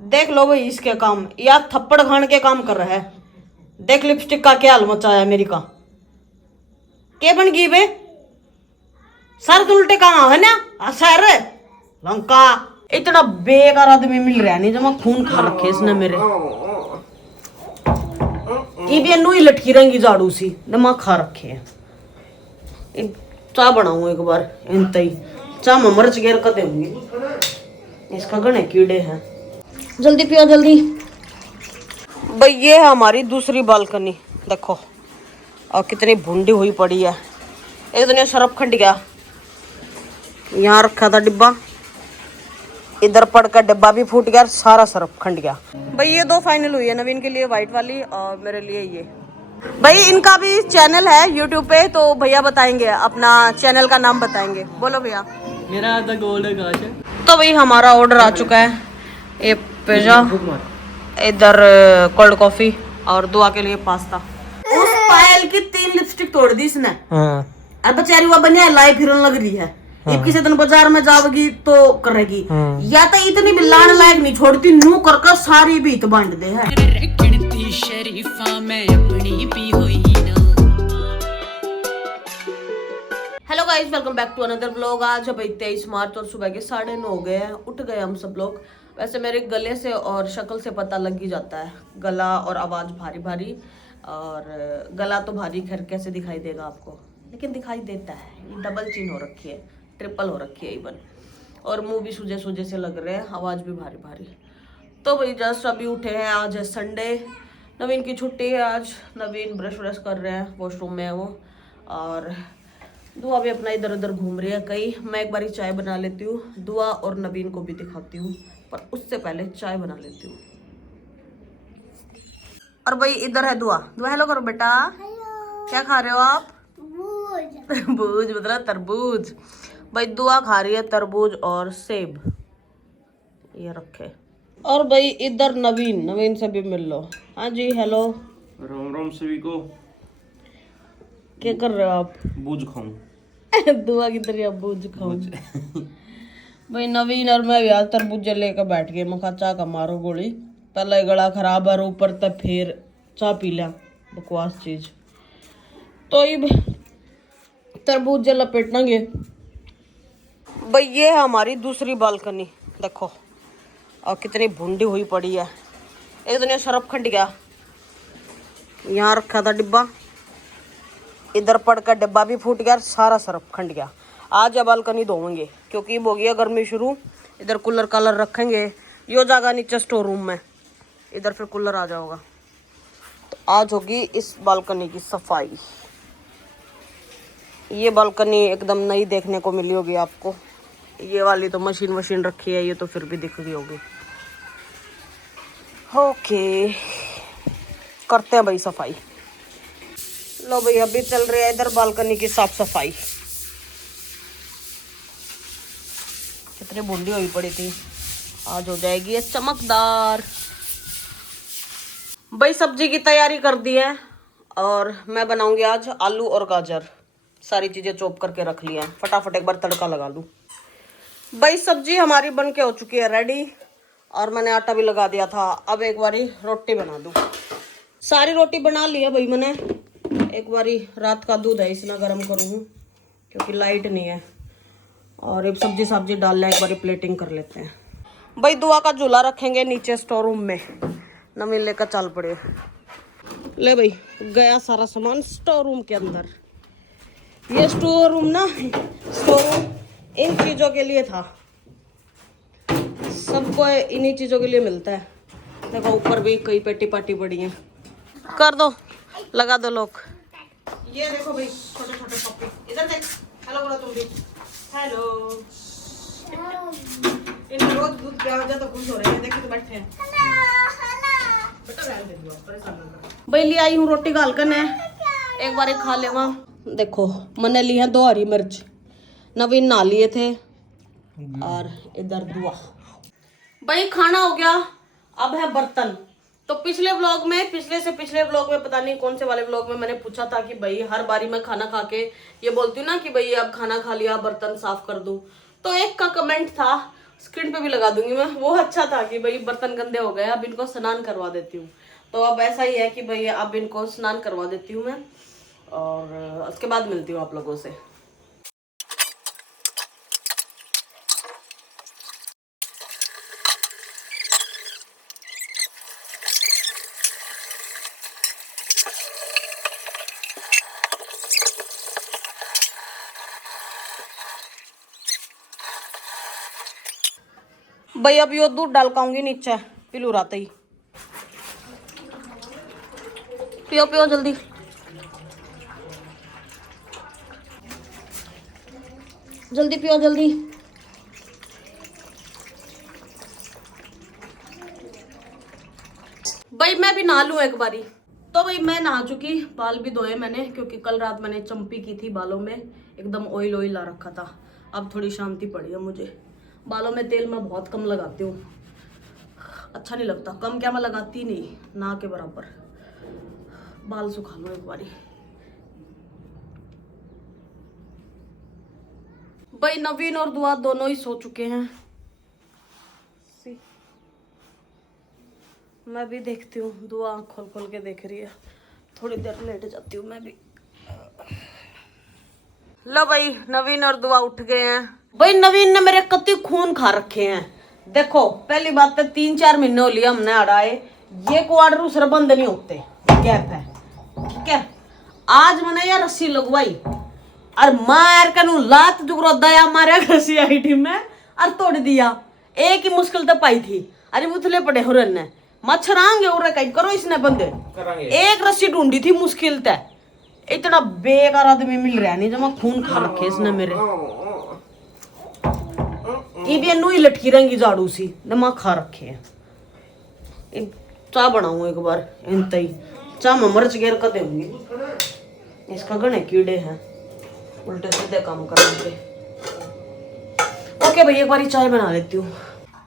देख लो भाई इसके काम, या थप्पड़ खान के काम कर रहा है। देख लिपस्टिक का क्या हाल मचाया मेरी का। के बन गई बे, सर तो उल्टे काम है ना सर लंका। इतना बेकार आदमी मिल रहा नहीं, जमा खून खा रखे इसने मेरे। ये नू ही लटकी रहेंगी झाड़ू सी, दिमाग खा रखे है। चाह बनाऊ एक बार इनते ही चाह में मर्च गेर कर देंगी। इसका गणे कीड़े हैं। जल्दी पियो जल्दी। भाई ये है हमारी दूसरी बालकनी, देखो और कितनी भूंडी हुई पड़ी है। एक दिन सरफ खंड गया, यहाँ रखा था डिब्बा, इधर पड़कर डिब्बा भी फूट गया, सारा सरफ खंड गया। भाई ये दो फाइनल हुई है, नवीन के लिए व्हाइट वाली और मेरे लिए ये। भाई इनका भी चैनल है यूट्यूब पे, तो भैया बताएंगे अपना चैनल का नाम बताएंगे। बोलो भैया। मेरा द गोल्ड काश है। तो भाई हमारा ऑर्डर आ चुका है, ये पिज्जा, इधर कोल्ड कॉफी और दुआ के लिए पास्ता। उस पायल की 3 लिपस्टिक तोड़ दी इसने। अब बेचारी वो बनिया लाई फिरन लग रही है। ये किसी दिन बाजार में जाओगी तो करेगी, या तो इतनी भी लान लायक नहीं छोड़ती, नू करके सारी बीत बांट दे है। Hello guys, welcome back to another vlog. आज है भाई 23 मार्च और सुबह के 9:30 हो गए हैं। उठ गए हम सब लोग। वैसे मेरे गले से और शक्ल से पता लग ही जाता है, गला और आवाज भारी भारी। और गला तो भारी खैर कैसे दिखाई देगा आपको, लेकिन दिखाई देता है। ये डबल चिन हो रखी है, ट्रिपल हो रखी है इवन। और मुंह भी सूजे सूजे से लग रहे हैं, आवाज भी भारी भारी। तो भाई जस्ट अभी उठे हैं, आज है संडे, नवीन की छुट्टी है आज। नवीन ब्रश व्रश कर रहे हैं, वॉशरूम में है वो। और दुआ भी अपना इधर उधर घूम रही है कहीं। मैं एक बारी चाय बना लेती हूँ, दुआ और नवीन को भी दिखाती हूँ, पर उससे पहले चाय बना लेती हूँ। और भाई इधर है दुआ। दुआ हेलो करो बेटा। क्या खा रहे हो आप? तरबूज मतलब तरबूज। भाई दुआ खा रही है तरबूज और सेब, ये रखे। और भाई इधर नवीन, नवीन से भी मिल लो। हाँ जी हेलो। राम राम सभी को। क्या कर रहे हो आप? बूझ खाऊं। दुआ की तरह बूझ खाऊं। भाई नवीन और मैं यार तरबूजे लेकर बैठ गए। मखा चाह का मारो गोली, पहले गला खराब है ऊपर तक फिर चाह पी लिया, बकवास चीज। तो ये तरबूज लपेटेंगे। भाई ये है हमारी दूसरी बालकनी, देखो और कितनी भूंडी हुई पड़ी है। एक दिन सरफ खंड गया, यहाँ रखा था डिब्बा, इधर पड़कर डिब्बा भी फूट गया, सारा सरफ खंड गया। आज ये बालकनी धोएंगे क्योंकि हो गई है गर्मी शुरू। इधर कूलर कालर रखेंगे, यो जगह नीचे स्टोर रूम में, इधर फिर कूलर आ जाओगा। तो आज होगी इस बालकनी की सफाई। ये बालकनी एकदम नई देखने को मिली होगी आपको। ये वाली तो मशीन रखी है, ये तो फिर भी दिख गई होगी। ओके करते हैं भाई सफाई। लो भाई अभी चल रही है इधर बालकनी की साफ सफाई। कितनी बूंदी हुई पड़ी थी, आज हो जाएगी ये चमकदार। भाई सब्जी की तैयारी कर दी है और मैं बनाऊंगी आज आलू और गाजर। सारी चीजें चॉप करके रख ली हैं, फटाफट एक बार तड़का लगा लूं। भाई सब्जी हमारी बन के हो चुकी है रेडी, और मैंने आटा भी लगा दिया था। अब एक बारी रोटी बना दूं। सारी रोटी बना ली है भाई मैंने। एक बारी रात का दूध है, इसमें गर्म करूँ क्योंकि लाइट नहीं है। और एक सब्जी डाल लें, एक बारी प्लेटिंग कर लेते हैं। भाई दुआ का झूला रखेंगे नीचे स्टोर रूम में, नवीन लेकर चल पड़े। ले भाई गया सारा सामान स्टोर रूम के अंदर। ये स्टोर रूम ना, स्टोर रूम इन चीज़ों के लिए था, सबको इन्हीं चीज़ों के लिए मिलता है। देखो ऊपर भी कई पेटी पाटी पड़ी हैं। कर दो, लगा दो लोग। ये देखो भाई छोटे छोटे पप्पी, इधर देख। हेलो बोलो तुम भी। हेलो। इन रोज दूध क्या वजह तो खुश हो रहे हैं, देखो तो बैठे हैं। बेटा रहने दे दो, परेशान मत करो। भाई ले आई हूँ रोटी घाल कर ने, एक बार खा लेवा। देखो मैंने ली है 2 हरी मिर्च, नवीन नहा लिए थे। और इधर दुआ। भाई खाना हो गया, अब है बर्तन। तो पिछले व्लॉग में, पिछले व्लॉग में पता नहीं कौन से वाले व्लॉग में मैंने पूछा था कि भाई हर बारी मैं खाना खा के ये बोलती हूँ ना कि भाई अब खाना खा लिया बर्तन साफ कर दूं। तो एक का कमेंट था, स्किन पे भी लगा दूंगी मैं। वो अच्छा था कि भाई बर्तन गंदे हो गए, अब इनको स्नान करवा देती हूँ। तो अब ऐसा ही है कि भाई अब इनको स्नान करवा देती हूँ मैं, और उसके बाद मिलती हूँ आप लोगों से। भाई अब यो दूध डाल पाऊंगी नीचे पिलू रात ही। पियो पियो जल्दी। जल्दी पियो जल्दी। भाई मैं भी नहा लूं एक बारी। तो भाई मैं नहा चुकी, बाल भी धोए मैंने, क्योंकि कल रात मैंने चंपी की थी बालों में, एकदम ऑयल ऑयल ला रखा था। अब थोड़ी शांति पड़ी है मुझे। बालों में तेल मैं बहुत कम लगाती हूँ, अच्छा नहीं लगता। कम क्या, मैं लगाती नहीं, ना के बराबर। बाल सुखा लो एक बारी। भाई नवीन और दुआ दोनों ही सो चुके हैं। मैं भी देखती हूँ, दुआ आँख खोल खोल के देख रही है। थोड़ी देर लेट जाती हूँ मैं भी। लो भाई नवीन और दुआ उठ गए हैं। भाई नवीन ने मेरे कति खून खा रखे हैं। देखो पहली बात तो 3-4 महीने हो लिया हमने अड़ाए, ये क्वार्टर दूसरा बंद नहीं होते, गैप है, ठीक है। आज मैंने यार रस्सी लगवाई और मार कर लात जुगरो दया मारे रस्सी आईटी में और तोड़ दिया। एक ही मुश्किल तो पाई थी, अरे बुथले पड़े हो रहे मच्छरांगे उरे कहीं करो इसने बंदे। एक रस्सी ढूंढी थी मुश्किल तय, इतना बेकार आदमी मिल रहा नहीं, जमा खून खा रखे इसने मेरे। ये नू ही लटकी रहेंगी झाड़ू सी, नमा खा रखे हैं। चाय बनाऊं एक बार इन तई, चाय में मर्च गेर कर देंगी। इसका गणे कीड़े हैं, उल्टे सीधे काम करने के। ओके भाई एक बार चाय बना लेती हूँ।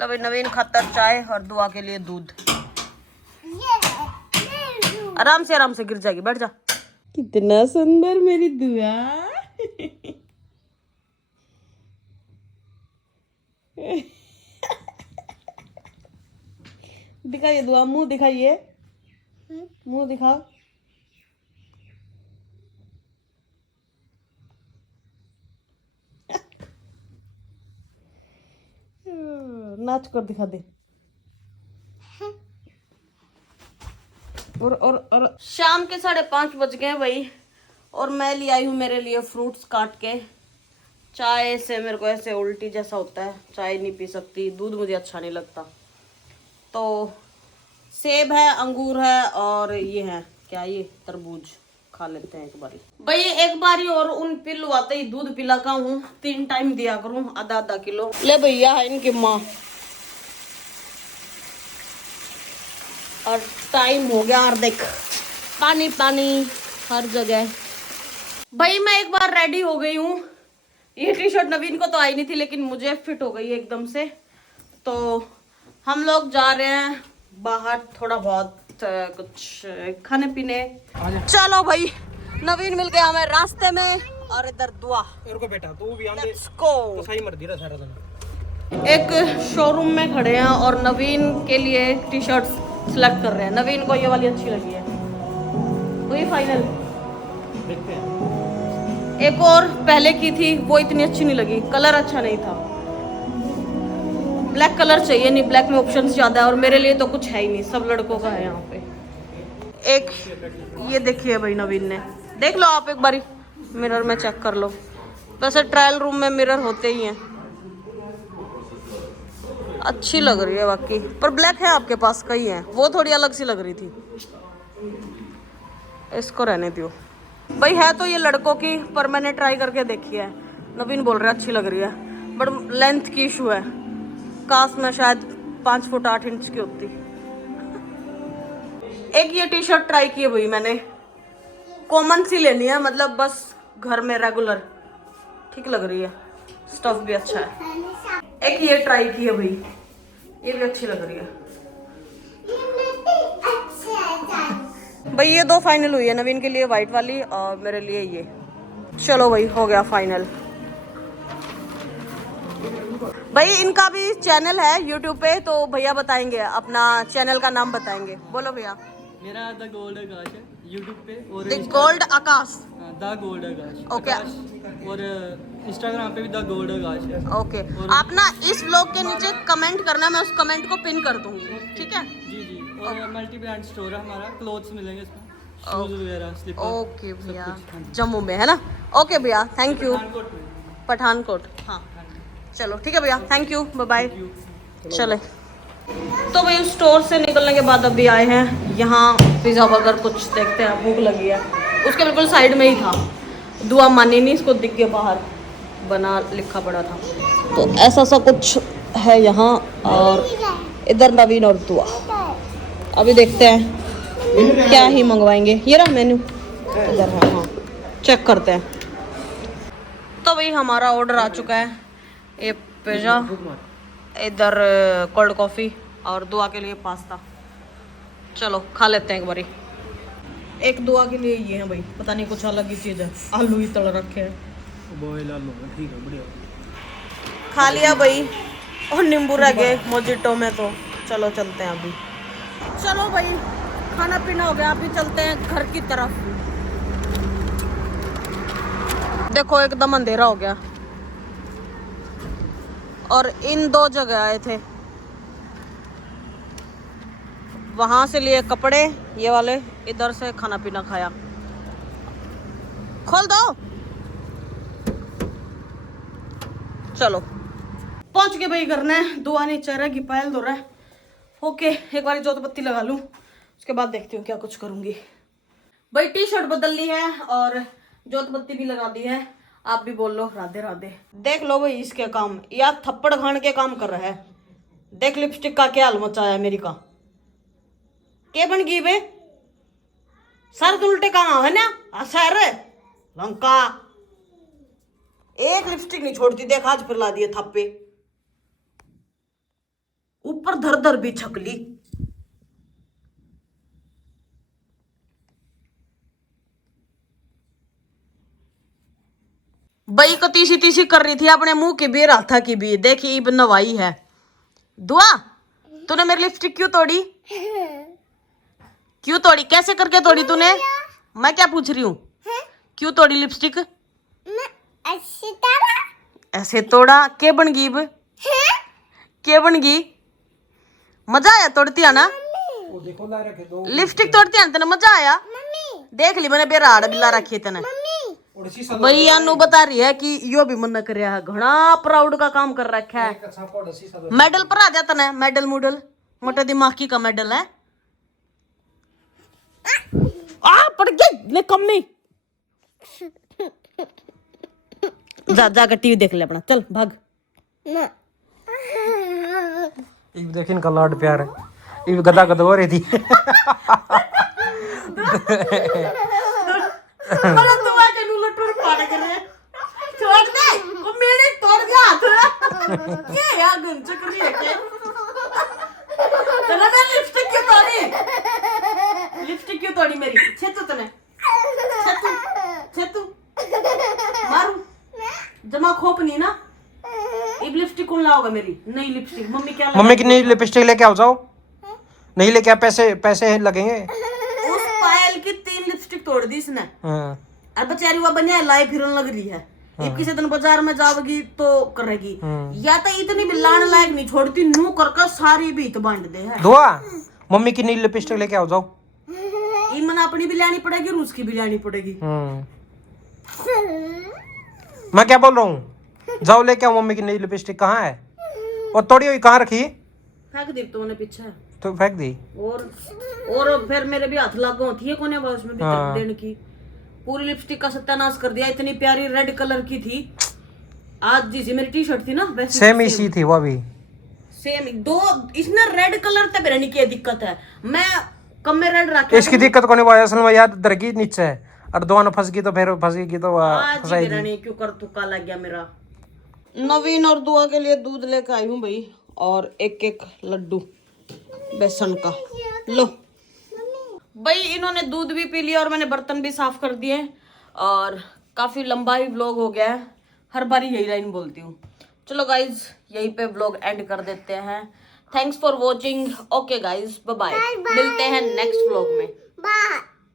लो भाई नवीन खातर चाय और दुआ के लिए दूध। आराम से गिर जाएगी, बैठ जा। कितना सुंदर मेरी दुआ। दिखाइए दुआ, मुंह दिखाइए, मुंह दिखाओ। नाच कर दिखा दे। और शाम के 5:30 बज गए भाई, और मैं ले आई हूँ मेरे लिए फ्रूट्स काट के। चाय से मेरे को ऐसे उल्टी जैसा होता है, चाय नहीं पी सकती, दूध मुझे अच्छा नहीं लगता। तो सेब है, अंगूर है, और ये है क्या, ये तरबूज खा लेते हैं एक बारी। भाई एक बारी और उन पिलवाते ही दूध पिला का हूँ, 3 टाइम दिया करूँ, आधा किलो। ले भैया है इनकी माँ, और टाइम हो गया और देख पानी पानी हर जगह। भाई मैं एक बार रेडी हो गई हूँ। ये टी शर्ट नवीन को तो आई नहीं थी, लेकिन मुझे फिट हो गई एकदम से। तो हम लोग जा रहे हैं बाहर, थोड़ा बहुत कुछ खाने पीने। चलो भाई नवीन मिल गया हमें रास्ते में, और इधर दुआ। को बेटा तू भी आंदे Let's go। तो सही मर्जी रहा सारा दिन। एक शोरूम में खड़े हैं और नवीन के लिए टी शर्ट सिलेक्ट कर रहे हैं। नवीन को ये वाली अच्छी लगी है, वही फाइनल देखते हैं। एक और पहले की थी, वो इतनी अच्छी नहीं लगी, कलर अच्छा नहीं था। ब्लैक कलर चाहिए, नहीं ब्लैक में ऑप्शंस ज्यादा है, और मेरे लिए तो कुछ है ही नहीं, सब लड़कों का है यहाँ पे। एक ये देखिए भाई नवीन ने, देख लो आप एक बारी मिरर में चेक कर लो। वैसे ट्रायल रूम में मिरर होते ही हैं। अच्छी लग रही है बाकी, पर ब्लैक है आपके पास, कई है, वो थोड़ी अलग सी लग रही थी। इसको रहने दो भाई, है तो ये लड़कों की, पर मैंने ट्राई करके देखी है। नवीन बोल रहा है अच्छी लग रही है, बट लेंथ की इशू है। काश में शायद 5 फुट 8 इंच की होती। एक ये टी शर्ट ट्राई की है भाई मैंने, कॉमन सी लेनी है, मतलब बस घर में रेगुलर, ठीक लग रही है, स्टफ भी अच्छा है। एक ये ट्राई की है भाई, ये भी अच्छी लग रही है भाई। ये 2 फाइनल हुई है, नवीन के लिए वाइट वाली और मेरे लिए ये। चलो भाई हो गया फाइनल। भाई इनका भी चैनल है यूट्यूब पे, तो भैया बताएंगे अपना चैनल का नाम बताएंगे। बोलो भैया। मेरा द गोल्ड आकाश है यूट्यूब पे और the gold Akash. The gold Akash okay. और इंस्टाग्राम पे भी द गोल्ड आकाश है। ओके, आप ना इस व्लॉग के नीचे कमेंट करना, मैं उस कमेंट को पिन कर दूंगी, ठीक है? जी जी। और मल्टी ब्रांड स्टोर है हमारा, क्लोथ्स मिलेंगे इसमें, शूज वगैरह, स्लीपर। ओके भैया, जम्मू में है ना? ओके भैया, थैंक यू। पठानकोट में। पठानकोट, हाँ चलो ठीक है भैया, थैंक यू, बाय बाय। चले तो भाई उस स्टोर से निकलने के बाद अभी आए हैं यहाँ पिज़्ज़ा बर्गर कुछ देखते हैं, भूख लगी है। उसके बिल्कुल साइड में ही था, दुआ मानी नहीं, इसको दिख के बाहर बना लिखा पड़ा था। तो ऐसा सा कुछ है यहाँ, और इधर नवीन और दुआ। अभी देखते हैं क्या ही मंगवाएंगे। ये रहा मेन्यू इधर है, हाँ चेक करते हैं। तो भाई हमारा ऑर्डर आ चुका है, ये पिज़्ज़ा, इधर कोल्ड कॉफ़ी और दुआ के लिए पास्ता। चलो खा लेते हैं एक बारी। एक दुआ के लिए ये है भाई, पता नहीं कुछ अलग ही चीज़ है, आलू ही तल रखे हैं। बॉयल आलू, ठीक है, बढ़िया। खा लिया भाई, और नींबू रह गए मोजिटो में, तो चलो चलते हैं अभी। चलो भाई खाना पीना हो गया, अभी चलते हैं घर की तरफ। देखो एकदम अंधेरा हो गया, और इन दो जगह आए थे, वहां से लिए कपड़े ये वाले, इधर से खाना पीना खाया। खोल दो। चलो पहुंच गए भाई घर ने। दुआ नहीं चेहरे की पायल धो रहा है। ओके, एक बार जोत बत्ती लगा लूं, उसके बाद देखती हूँ क्या कुछ करूंगी। भाई टी शर्ट बदल ली है और जोत बत्ती भी लगा दी है। आप भी बोल लो राधे राधे। देख लो भाई इसके काम, या थप्पड़ खान के काम कर रहा है। देख लिपस्टिक का क्या हाल मचाया मेरी का, के बन गई बे, सर तो उल्टे काम है ना सर लंका। एक लिपस्टिक नहीं छोड़ती, देख आज फिर ला दिए थप्पे, ऊपर धर धर भी छकली। बई को तीसी तीसी कर रही थी अपने मुंह की भी, राथा की भी। देखी इब नवाई है। दुआ तूने मेरी लिपस्टिक क्यों तोड़ी? क्यों तोड़ी, कैसे करके तोड़ी तूने? मैं क्या पूछ रही हूँ, क्यों तोड़ी लिपस्टिक? ऐसे तोड़ा, के बन गई इब? के बन गई? मजा आया तोड़ती है ना? लिपस्टिक तोड़ती है तेने मजा आया? देख ली मैंने बेराड़ बिल्ला रखी तेने। भैया नु बता रही है कि यो भी मन कर रहा है, घना प्राउड का काम कर रखा है। मेडल पर आ जाता ना, मेडल मुडल, मोटे दिमाग की का मेडल है। आ पड़ गई ने कम में। जा जाकर टीवी देख ले अपना, चल भाग। इब देख इनका लाड प्यार है, इब गदा गदा हो रही थी। छोड़ दे, वो मेरे तोड़ दिया हाथ। ये यार गंज कर रही है क्या? तने मैं लिपस्टिक क्यों तोड़ी? लिपस्टिक क्यों तोड़ी मेरी? छेतु तने, छेतु मारू जमा खोप नहीं ना। इब लिपस्टिक कौन लाओगा मेरी नई लिपस्टिक? मम्मी क्या मम्मी की नई लिपस्टिक लेके आओ, जाओ। नहीं लेके आ, पैसे पैसे लगेंगे। उस पायल की 3 लिपस्टिक तोड़ दी इसने। हाँ। अब बेचारी वो बनिया लाई फिरन लग रही है। इब किसी दिन बाजार में जाओगी तो करेगी, या तो इतनी भी लाने लायक नहीं छोड़ती, नू करके सारी भी तो बांट दे है। दुआ मम्मी की नई लिपस्टिक लेके आओ, जाओ। ईमन अपनी भी लानी पड़ेगी और उसकी भी लानी पड़ेगी। मैं क्या बोल रहा हूँ, जाओ लेके आओ मम्मी की नई लिपस्टिक। कहाँ है? और तोड़ी हुई कहाँ रखी? फेंक दी तो उन्हें पीछे, तो फेंक दी। और फिर मेरे भी हाथ लागो थी कोने बार उसमें भी देने की। पूरी लिपस्टिक का सत्यानाश कर दिया। इतनी प्यारी रेड कलर की थी, आज जैसी मेरी टी शर्ट थी ना वैसी सेम ही सी थी वो भी, सेम। दो इसने रेड कलर तक रहने की दिक्कत है, मैं कम में रेड रखा। इसकी दिक्कत को नहीं, असल में यार दरगी नीचे है, और दोनों फंस गई तो फिर फंस गई तो फंसाएगी। क्यों कर तुक्का लग गया मेरा। नवीन और दुआ के लिए दूध लेकर आई हूँ भाई, और एक एक लड्डू बेसन का। लो भाई, इन्होंने दूध भी पी लिया और मैंने बर्तन भी साफ कर दिए, और काफी लंबा ही व्लॉग हो गया है। हर बार यही लाइन बोलती हूँ, चलो गाइज यहीं पे व्लॉग एंड कर देते हैं। Thanks for watching. Okay guys bye bye, मिलते हैं नेक्स्ट व्लॉग में। बाय।